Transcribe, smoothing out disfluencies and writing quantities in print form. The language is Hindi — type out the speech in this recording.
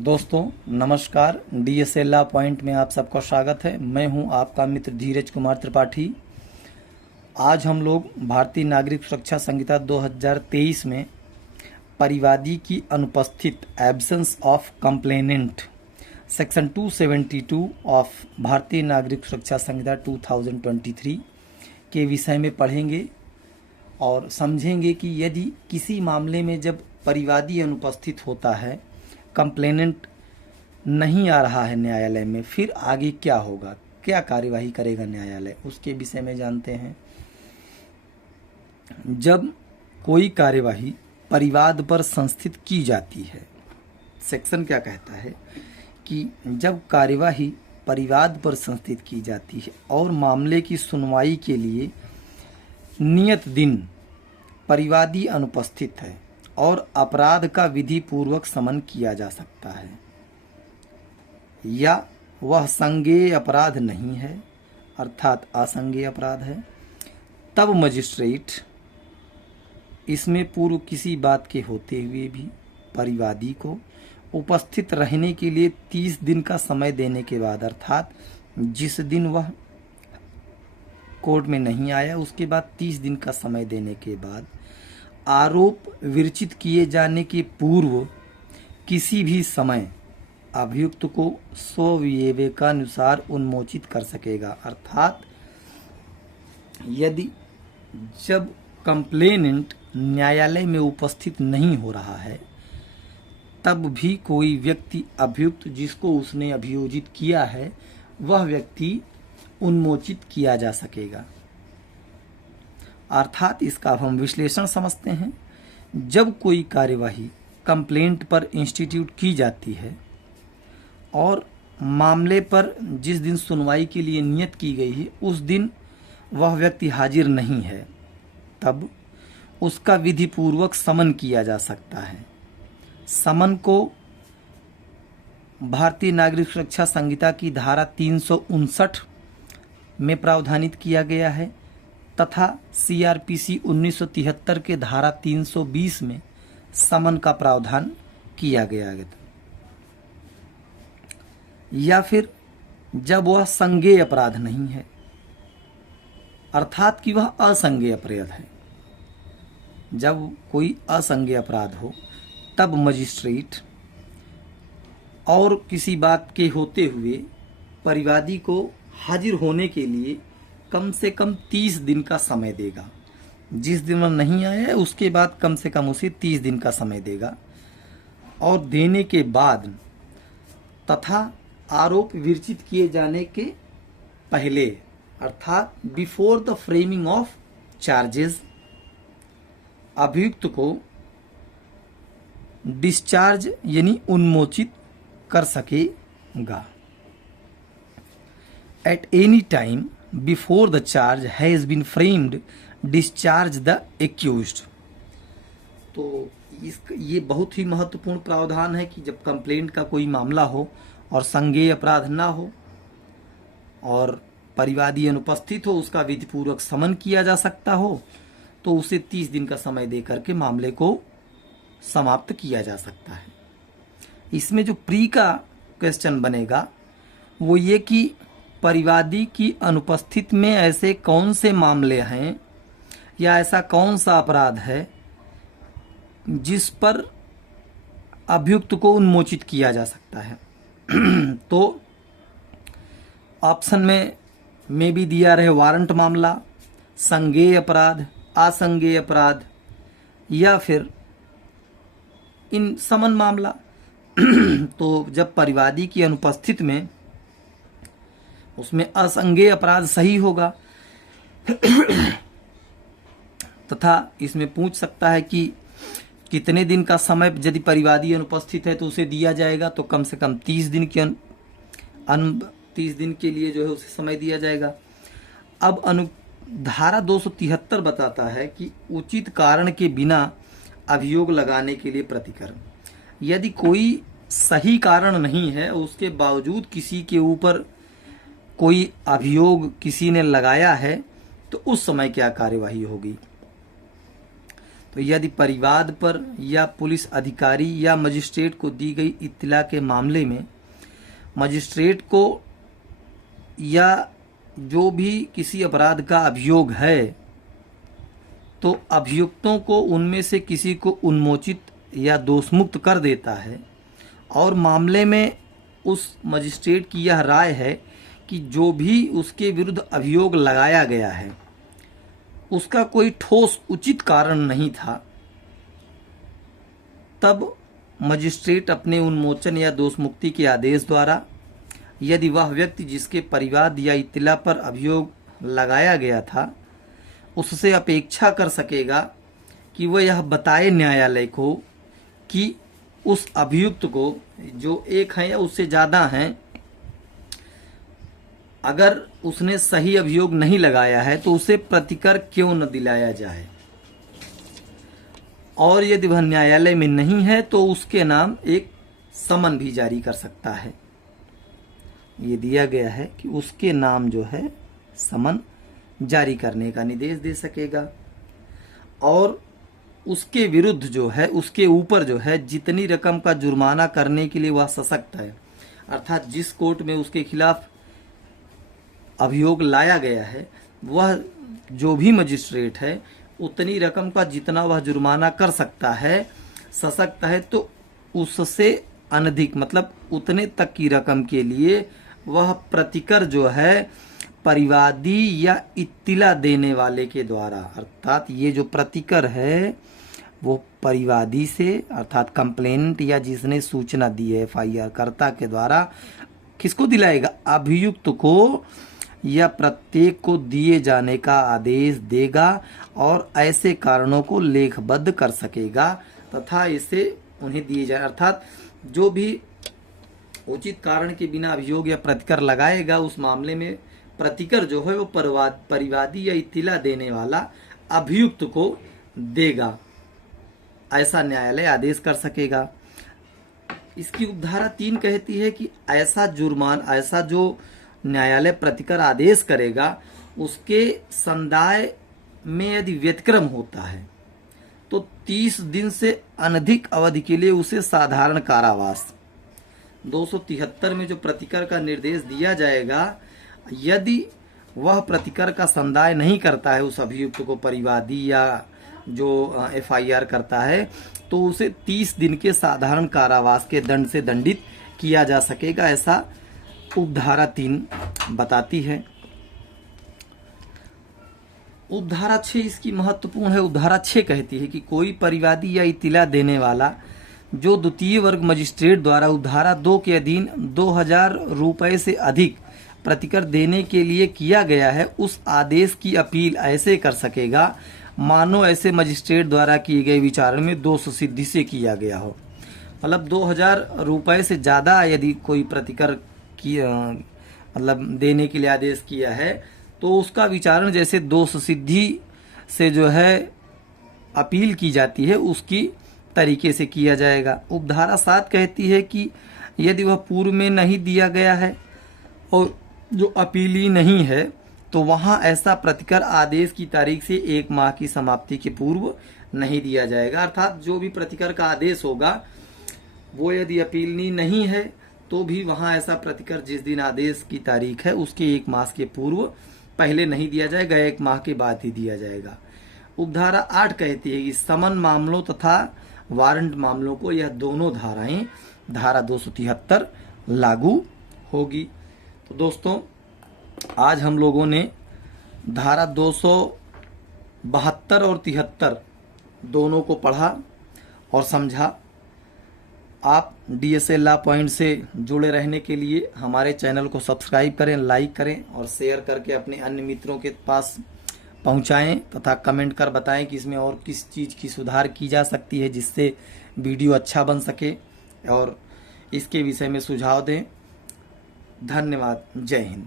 दोस्तों नमस्कार। डीएसएलआर पॉइंट में आप सबका स्वागत है। मैं हूं आपका मित्र धीरज कुमार त्रिपाठी। आज हम लोग भारतीय नागरिक सुरक्षा संहिता 2023 में परिवादी की अनुपस्थित absence of complainant section 272 of भारतीय नागरिक सुरक्षा संहिता 2023 के विषय में पढ़ेंगे और समझेंगे कि यदि किसी मामले में जब परिवादी अनुपस्थित होता है, कंप्लेनेंट नहीं आ रहा है न्यायालय में, फिर आगे क्या होगा, क्या कार्यवाही करेगा न्यायालय, उसके विषय में जानते हैं। जब कोई कार्यवाही परिवाद पर संस्थित की जाती है, सेक्शन क्या कहता है कि जब कार्यवाही परिवाद पर संस्थित की जाती है और मामले की सुनवाई के लिए नियत दिन परिवादी अनुपस्थित है और अपराध का विधि पूर्वक समन किया जा सकता है या वह संज्ञेय अपराध नहीं है, अर्थात असंज्ञेय अपराध है, तब मजिस्ट्रेट इसमें पूर्व किसी बात के होते हुए भी परिवादी को उपस्थित रहने के लिए 30 दिन का समय देने के बाद, अर्थात जिस दिन वह कोर्ट में नहीं आया उसके बाद 30 दिन का समय देने के बाद आरोप विरचित किए जाने के पूर्व किसी भी समय अभियुक्त को स्वविवेकानुसार उन्मोचित कर सकेगा। अर्थात यदि जब कंप्लेनेंट न्यायालय में उपस्थित नहीं हो रहा है तब भी कोई व्यक्ति अभियुक्त जिसको उसने अभियोजित किया है वह व्यक्ति उन्मोचित किया जा सकेगा। अर्थात इसका हम विश्लेषण समझते हैं। जब कोई कार्यवाही कंप्लेंट पर इंस्टीट्यूट की जाती है और मामले पर जिस दिन सुनवाई के लिए नियत की गई है उस दिन वह व्यक्ति हाजिर नहीं है, तब उसका विधिपूर्वक समन किया जा सकता है। समन को भारतीय नागरिक सुरक्षा संहिता की धारा 359 में प्रावधानित किया गया है तथा सीआरपीसी 1973 के धारा 320 में समन का प्रावधान किया गया है। या फिर जब वह संज्ञेय अपराध नहीं है, अर्थात कि वह असंज्ञेय अपराध है। जब कोई असंज्ञेय अपराध हो तब मजिस्ट्रेट और किसी बात के होते हुए परिवादी को हाजिर होने के लिए कम से कम 30 दिन का समय देगा। जिस दिन वह नहीं आया है उसके बाद कम से कम उसे 30 दिन का समय देगा और देने के बाद तथा आरोप विरचित किए जाने के पहले, अर्थात before the framing of charges, अभियुक्त को डिस्चार्ज यानी उन्मोचित कर सकेगा। At any time before the charge has been framed, discharge the accused। तो ये बहुत ही महत्वपूर्ण प्रावधान है कि जब कंप्लेंट का कोई मामला हो और संज्ञेय अपराध ना हो और परिवादी अनुपस्थित हो, उसका विधिपूर्वक समन किया जा सकता हो, तो उसे 30 दिन का समय दे करके मामले को समाप्त किया जा सकता है। इसमें जो प्री का क्वेश्चन बनेगा वो ये कि परिवादी की अनुपस्थित में ऐसे कौन से मामले हैं या ऐसा कौन सा अपराध है जिस पर अभियुक्त को उन्मोचित किया जा सकता है। तो ऑप्शन में भी दिया रहे वारंट मामला, संज्ञेय अपराध, असंज्ञेय अपराध या फिर इन समन मामला। तो जब परिवादी की अनुपस्थित में उसमें असंज्ञेय अपराध सही होगा तथा इसमें पूछ सकता है कि कितने दिन का समय यदि परिवादी अनुपस्थित है तो उसे दिया जाएगा, तो कम से कम 30 दिन के 30 दिन के लिए जो है उसे समय दिया जाएगा। अब धारा 273 बताता है कि उचित कारण के बिना अभियोग लगाने के लिए प्रतिकरण। यदि कोई सही कारण नहीं है उसके बावजूद किसी के ऊपर कोई अभियोग किसी ने लगाया है तो उस समय क्या कार्यवाही होगी। तो यदि परिवाद पर या पुलिस अधिकारी या मजिस्ट्रेट को दी गई इत्तला के मामले में मजिस्ट्रेट को या जो भी किसी अपराध का अभियोग है तो अभियुक्तों को उनमें से किसी को उन्मोचित या दोषमुक्त कर देता है और मामले में उस मजिस्ट्रेट की यह राय है कि जो भी उसके विरुद्ध अभियोग लगाया गया है उसका कोई ठोस उचित कारण नहीं था, तब मजिस्ट्रेट अपने उन्मोचन या दोषमुक्ति के आदेश द्वारा यदि वह व्यक्ति जिसके परिवाद या इत्तला पर अभियोग लगाया गया था उससे अपेक्षा कर सकेगा कि वह यह बताए न्यायालय को कि उस अभियुक्त को, जो एक है या उससे ज़्यादा हैं, अगर उसने सही अभियोग नहीं लगाया है तो उसे प्रतिकर क्यों न दिलाया जाए, और यदि वह न्यायालय में नहीं है तो उसके नाम एक समन भी जारी कर सकता है। ये दिया गया है कि उसके नाम जो है समन जारी करने का निर्देश दे सकेगा और उसके विरुद्ध जो है, उसके ऊपर जो है जितनी रकम का जुर्माना करने के लिए वह सशक्त है, अर्थात जिस कोर्ट में उसके खिलाफ अभियोग लाया गया है वह जो भी मजिस्ट्रेट है उतनी रकम का जितना वह जुर्माना कर सकता है, सशक्त है, तो उससे अनधिक मतलब उतने तक की रकम के लिए वह प्रतिकर जो है परिवादी या इत्तिला देने वाले के द्वारा, अर्थात ये जो प्रतिकर है वो परिवादी से अर्थात कंप्लेंट या जिसने सूचना दी है एफआईआर कर्ता के द्वारा किसको दिलाएगा, अभियुक्त को या प्रत्येक को दिए जाने का आदेश देगा और ऐसे कारणों को लेखबद्ध कर सकेगा तथा इसे उन्हें दिए जाए, अर्थात जो भी उचित कारण के बिना अभियोग या प्रतिकर लगाएगा उस मामले में प्रतिकर जो है वो परिवादी या इत्तिला देने वाला अभियुक्त को देगा, ऐसा न्यायालय आदेश कर सकेगा। इसकी उपधारा 3 कहती है कि ऐसा जो न्यायालय प्रतिकर आदेश करेगा उसके संदाय में यदि व्यतिक्रम होता है तो 30 दिन से अनधिक अवधि के लिए उसे साधारण कारावास, 273 में जो प्रतिकर का निर्देश दिया जाएगा, यदि वह प्रतिकर का संदाय नहीं करता है उस अभियुक्त को परिवादी या जो एफआईआर करता है तो उसे 30 दिन के साधारण कारावास के दंड से दंडित किया जा सकेगा, ऐसा उपधारा 3 बताती है। उपधारा 6 इसकी महत्वपूर्ण है। उपधारा 6 कहती है कि कोई परिवादी या इत्तिला देने वाला जो द्वितीय वर्ग मजिस्ट्रेट द्वारा उपधारा 2 के अधीन 2000 रुपए से अधिक प्रतिकर देने के लिए किया गया है उस आदेश की अपील ऐसे कर सकेगा मानो ऐसे मजिस्ट्रेट द्वारा किए गए विचारण में दोष सिद्धि से किया गया हो। मतलब 2000 रुपए से ज़्यादा यदि कोई प्रतिकर की मतलब देने के लिए आदेश किया है तो उसका विचारण जैसे दोष सिद्धि से जो है अपील की जाती है उसकी तरीके से किया जाएगा। उपधारा 7 कहती है कि यदि वह पूर्व में नहीं दिया गया है और जो अपीली नहीं है तो वहां ऐसा प्रतिकर आदेश की तारीख से 1 माह की समाप्ति के पूर्व नहीं दिया जाएगा, अर्थात जो भी प्रतिकर का आदेश होगा वो यदि अपीलनीय नहीं है तो भी वहां ऐसा प्रतिकर जिस दिन आदेश की तारीख है उसके 1 मास के पूर्व पहले नहीं दिया जाएगा, 1 माह के बाद ही दिया जाएगा। उपधारा 8 कहती है कि समन मामलों तथा वारंट मामलों को यह दोनों धाराएं धारा 273 लागू होगी। तो दोस्तों आज हम लोगों ने धारा 272 और 73 दोनों को पढ़ा और समझा। आप DSA लॉ पॉइंट से जुड़े रहने के लिए हमारे चैनल को सब्सक्राइब करें, लाइक करें और शेयर करके अपने अन्य मित्रों के पास पहुंचाएं तथा कमेंट कर बताएं कि इसमें और किस चीज़ की सुधार की जा सकती है जिससे वीडियो अच्छा बन सके और इसके विषय में सुझाव दें। धन्यवाद। जय हिंद।